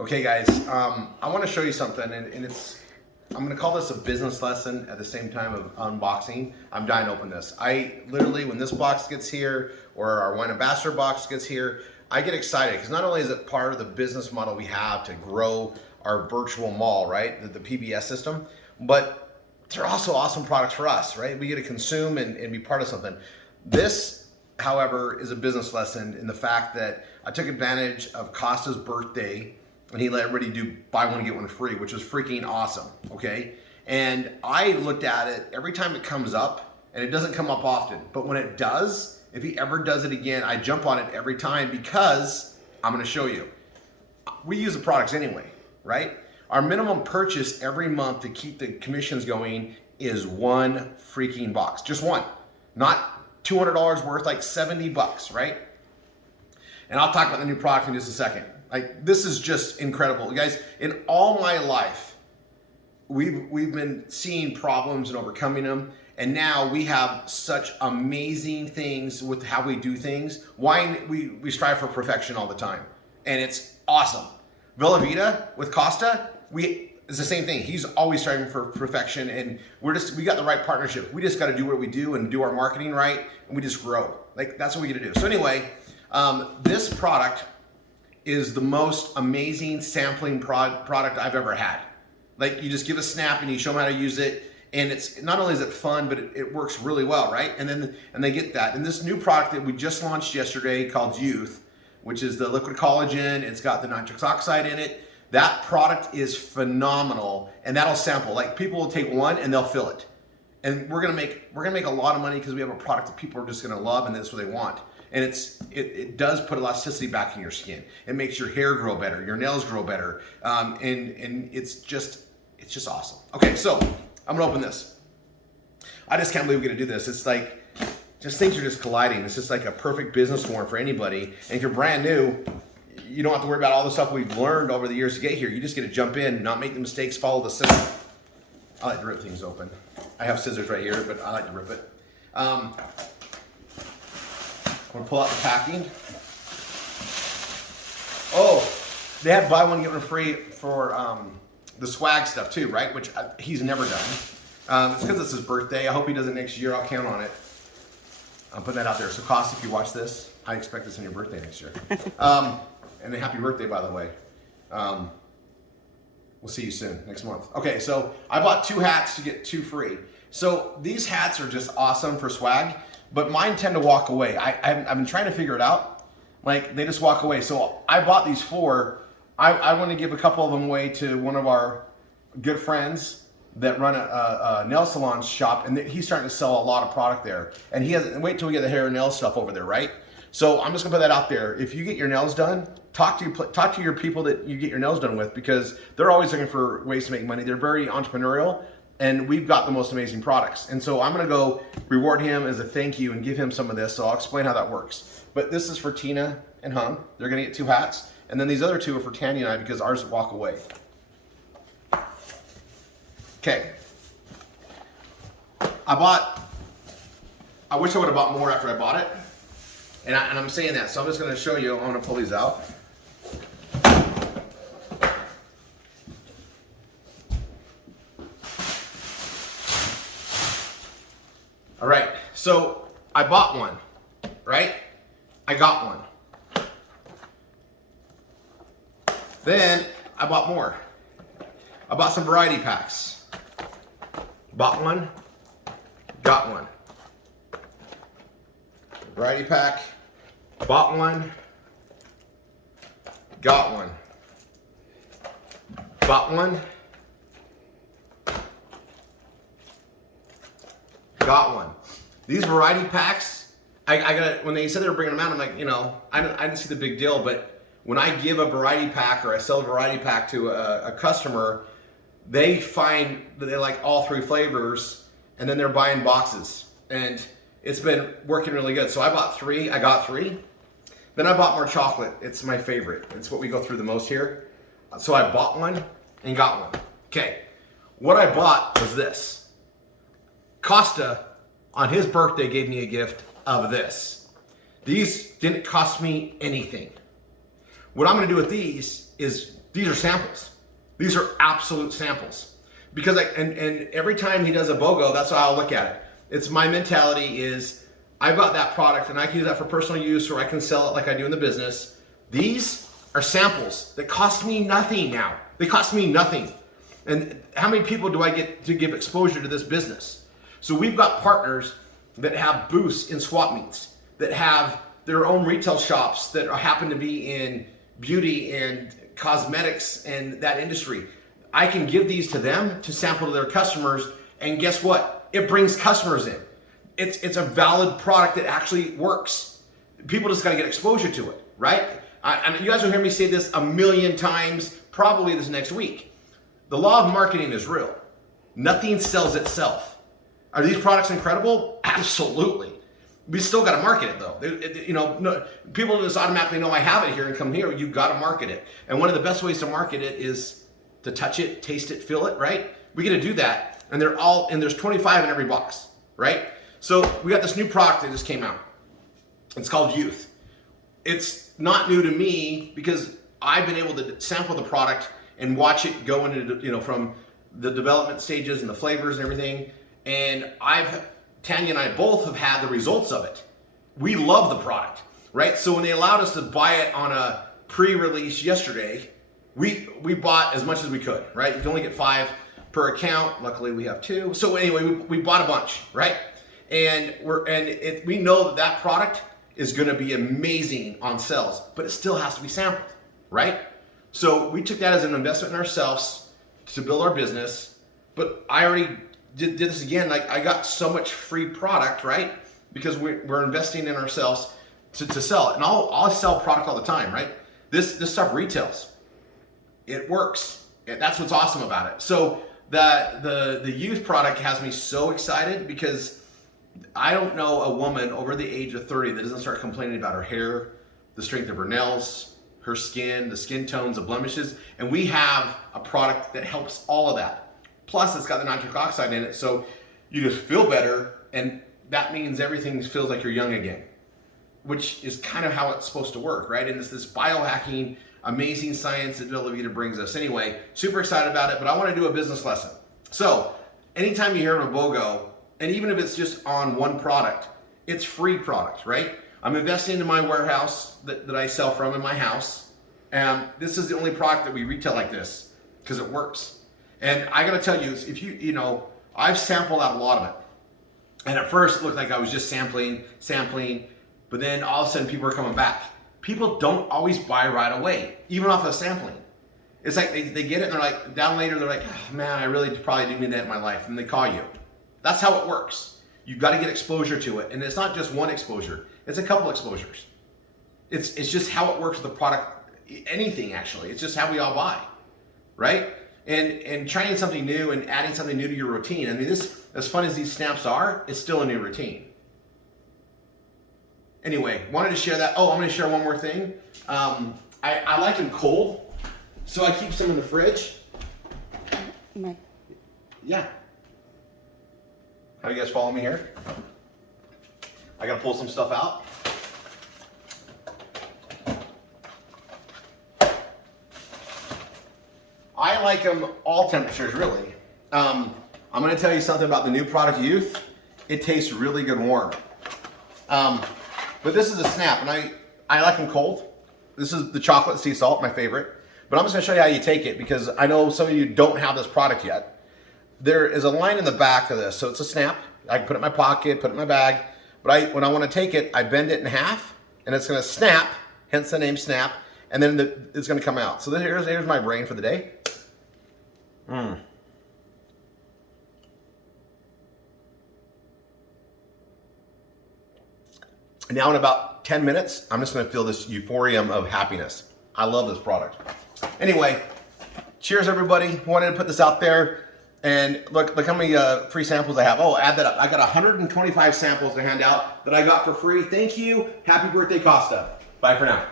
Okay guys, I want to show you something, and I'm going to call this a business lesson at the same time of unboxing. I'm dying to open this. I literally, when this box gets here, or our Wine Ambassador box gets here, I get excited because not only is it part of the business model we have to grow our virtual mall, right, the PBS system, but they're also awesome products for us, right? We get to consume and be part of something. This, however, is a business lesson in the fact that I took advantage of Costa's birthday, and he let everybody do buy one, get one free, which was freaking awesome, okay? And I looked at it every time it comes up, and it doesn't come up often, but when it does, if he ever does it again, I jump on it every time because I'm gonna show you. We use the products anyway, right? Our minimum purchase every month to keep the commissions going is one freaking box, just one. Not $200 worth, like 70 bucks, right? And I'll talk about the new product in just a second. Like, this is just incredible. You guys, in all my life, we've been seeing problems and overcoming them. And now we have such amazing things with how we do things. Why we strive for perfection all the time. And it's awesome. Velovita with Costa, it's the same thing. He's always striving for perfection, and we got the right partnership. We just got to do what we do and do our marketing right, and we just grow. Like, that's what we got to do. So anyway, this product is the most amazing sampling product I've ever had. Like, you just give a snap and you show them how to use it, and it's not only is it fun, but it works really well, right? And they get that. And this new product that we just launched yesterday called Youth, which is the liquid collagen, it's got the nitrous oxide in it. That product is phenomenal, and that'll sample. Like, people will take one and they'll fill it. And we're gonna make a lot of money because we have a product that people are just gonna love, and that's what they want. And it does put elasticity back in your skin. It makes your hair grow better, your nails grow better, and it's just awesome. Okay, so I'm gonna open this. I just can't believe we're gonna do this. It's like, just things are just colliding. It's just like a perfect business form for anybody. And if you're brand new, you don't have to worry about all the stuff we've learned over the years to get here. You just get to jump in, not make the mistakes, follow the system. I like to rip things open. I have scissors right here, but I like to rip it. I'm gonna pull out the packing. Oh, they had buy one, get one free for the swag stuff too, right? Which he's never done. It's because it's his birthday. I hope he does it next year. I'll count on it. I'm putting that out there. So, Costa, if you watch this, I expect this on your birthday next year. And a happy birthday, by the way. We'll see you soon, next month. Okay, so I bought 2 hats to get 2 free. So these hats are just awesome for swag, but mine tend to walk away. I've been trying to figure it out. Like, they just walk away. So I bought these 4. I want to give a couple of them away to one of our good friends that run a nail salon shop, and he's starting to sell a lot of product there. And he has, wait till we get the hair and nail stuff over there, right? So I'm just gonna put that out there. If you get your nails done, talk to your people that you get your nails done with, because they're always looking for ways to make money. They're very entrepreneurial, and we've got the most amazing products. And so I'm gonna go reward him as a thank you and give him some of this. So I'll explain how that works. But this is for Tina and Hung. They're gonna get 2 hats. And then these other 2 are for Tanya and I, because ours walk away. Okay. I wish I would have bought more after I bought it. And I'm saying that, so I'm just gonna show you. I'm gonna pull these out. All right, so I bought one, right? I got one. Then I bought more. I bought some variety packs. Bought one, got one. Variety pack, bought one, got one. Bought one, got one. These variety packs, I gotta, when they said they were bringing them out, I'm like, you know, I didn't see the big deal, but when I give a variety pack or I sell a variety pack to a customer, they find that they like all 3 flavors, and then they're buying boxes. And it's been working really good. So I bought 3, I got 3. Then I bought more chocolate. It's my favorite. It's what we go through the most here. So I bought one and got one. Okay, what I bought was this. Costa, on his birthday, gave me a gift of this. These didn't cost me anything. What I'm gonna do with these is These are samples. These are absolute samples. Because and every time he does a BOGO, that's how I'll look at it. It's my mentality is, I've got that product and I can use that for personal use, or I can sell it like I do in the business. These are samples that cost me nothing now. They cost me nothing. And how many people do I get to give exposure to this business? So we've got partners that have booths in swap meets, that have their own retail shops that happen to be in beauty and cosmetics and that industry. I can give these to them to sample to their customers, and guess what? It brings customers in. It's a valid product that actually works. People just gotta get exposure to it, right? And you guys will hear me say this a million times, probably this next week. The law of marketing is real. Nothing sells itself. Are these products incredible? Absolutely. We still got to market it though. People just automatically know I have it here and come here. You've got to market it. And one of the best ways to market it is to touch it, taste it, feel it, right? We got to do that. And there's 25 in every box, right? So we got this new product that just came out. It's called Youth. It's not new to me because I've been able to sample the product and watch it go into, from the development stages and the flavors and everything. And Tanya and I both have had the results of it. We love the product, right? So when they allowed us to buy it on a pre-release yesterday, we bought as much as we could, right? You can only get 5 per account. Luckily we have 2. So anyway, we bought a bunch, right? And we know that product is gonna be amazing on sales, but it still has to be sampled, right? So we took that as an investment in ourselves to build our business, but I already did this again. Like, I got so much free product, right? Because we're investing in ourselves to sell it. And I'll sell product all the time, right? This stuff retails. It works. That's what's awesome about it. So the youth product has me so excited because I don't know a woman over the age of 30 that doesn't start complaining about her hair, the strength of her nails, her skin, the skin tones, the blemishes. And we have a product that helps all of that. Plus, it's got the nitric oxide in it, so you just feel better, and that means everything feels like you're young again, which is kind of how it's supposed to work, right? And it's this biohacking, amazing science that Velovita brings us. Anyway, super excited about it, but I want to do a business lesson. So, anytime you hear of a BOGO, and even if it's just on one product, it's free product, right? I'm investing in my warehouse that I sell from in my house, and this is the only product that we retail like this because it works. And I gotta tell you, if I've sampled out a lot of it. And at first it looked like I was just sampling, but then all of a sudden people are coming back. People don't always buy right away, even off of sampling. It's like they get it and they're like, down later, they're like, oh, man, I really probably do need that in my life. And they call you. That's how it works. You've got to get exposure to it. And it's not just one exposure, it's a couple exposures. It's just how it works with the product, anything actually. It's just how we all buy, right? And trying something new and adding something new to your routine. I mean, this, as fun as these snaps are, it's still a new routine. Anyway, wanted to share that. Oh, I'm going to share one more thing. I like them cold, so I keep some in the fridge. Yeah. How you guys follow me here? I got to pull some stuff out. I like them all temperatures, really. I'm going to tell you something about the new product Youth. It tastes really good warm. But this is a snap, and I like them cold. This is the chocolate sea salt, my favorite. But I'm just going to show you how you take it because I know some of you don't have this product yet. There is a line in the back of this, so it's a snap. I can put it in my pocket, put it in my bag. But when I want to take it, I bend it in half, and it's going to snap, hence the name snap, and then it's going to come out. So here's my brain for the day. Now in about 10 minutes, I'm just going to feel this euphorium of happiness. I love this product. Anyway, cheers everybody. Wanted to put this out there. And look how many free samples I have. Oh, add that up. I got 125 samples to hand out that I got for free. Thank you. Happy birthday, Costa. Bye for now.